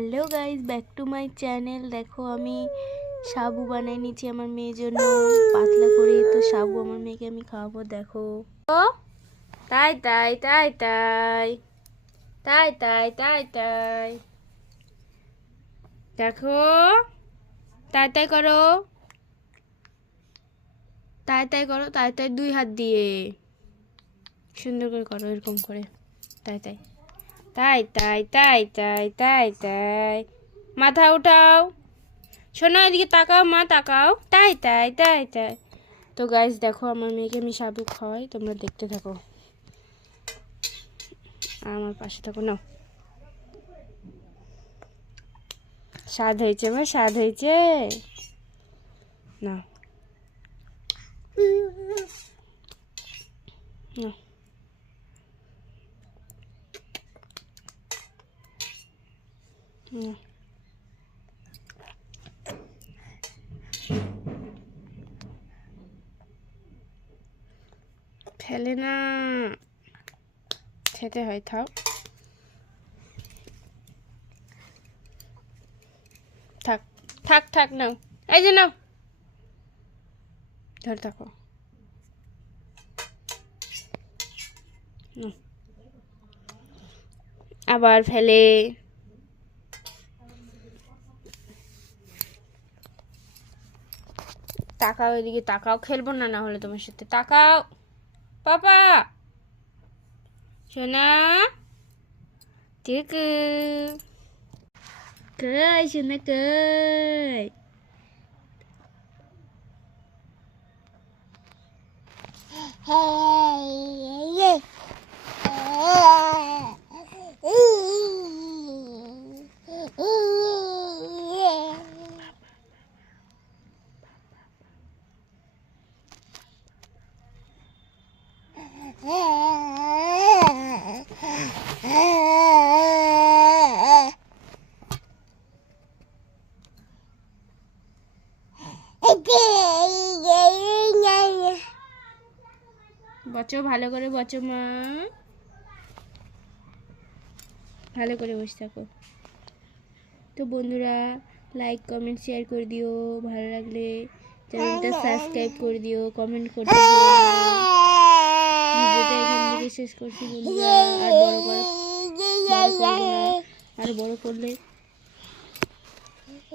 Hello guys, back to my channel. দেখো আমি সাবু বানিয়ে নিচ্ছি আমার মেয়ের জন্য পাতলা করে। তো সাবু আমার মেয়েকে আমি খাওয়াবো। দেখো তাই তাই তাই তাই তাই তাই তাই তাই দেখো, তাই তাই করো, তাই তাই করো, তাই তাই 2 হাত দিয়ে সুন্দর করে করো, এরকম করে তাই তাই তাই তাই তাই তাই তাই তাই। মাথা উঠাও, শোনো এদিকে তাকাও, মা তাকাও, তাই তাই তাই তাই। তো গাইস দেখো আমার মেয়েকে আমি সাবু খাওয়াই, তোমরা দেখতে থাকো আর আমার পাশে থাকো। নাও, স্বাদ হয়েছে মা, স্বাদ হয়েছে। নাও নাও, নাও। ফেলে না, খেতে হয়, থাও। থাক থাক থাক, নাও, এই যে নাও, ধরে থাকো। নাও। আবার ফেলে। তাকাও এদিকে, তাকাও, খেলবো না না হলে তোমার সাথে। তাকাও পাপা, সোনা, টিকু কই, সোনা কই। বচো ভালো করে, বচো মা, ভালো করে বসে থাকো। তো বন্ধুরা, লাইক কমেন্ট শেয়ার করে দিও, ভালো লাগলে চ্যানেলটা সাবস্ক্রাইব করে দিও, কমেন্ট করতে দিও। ভিডিওটা এখান থেকে শেষ করছি বন্ধুরা। আর বড় করবো না, আর বড় করলে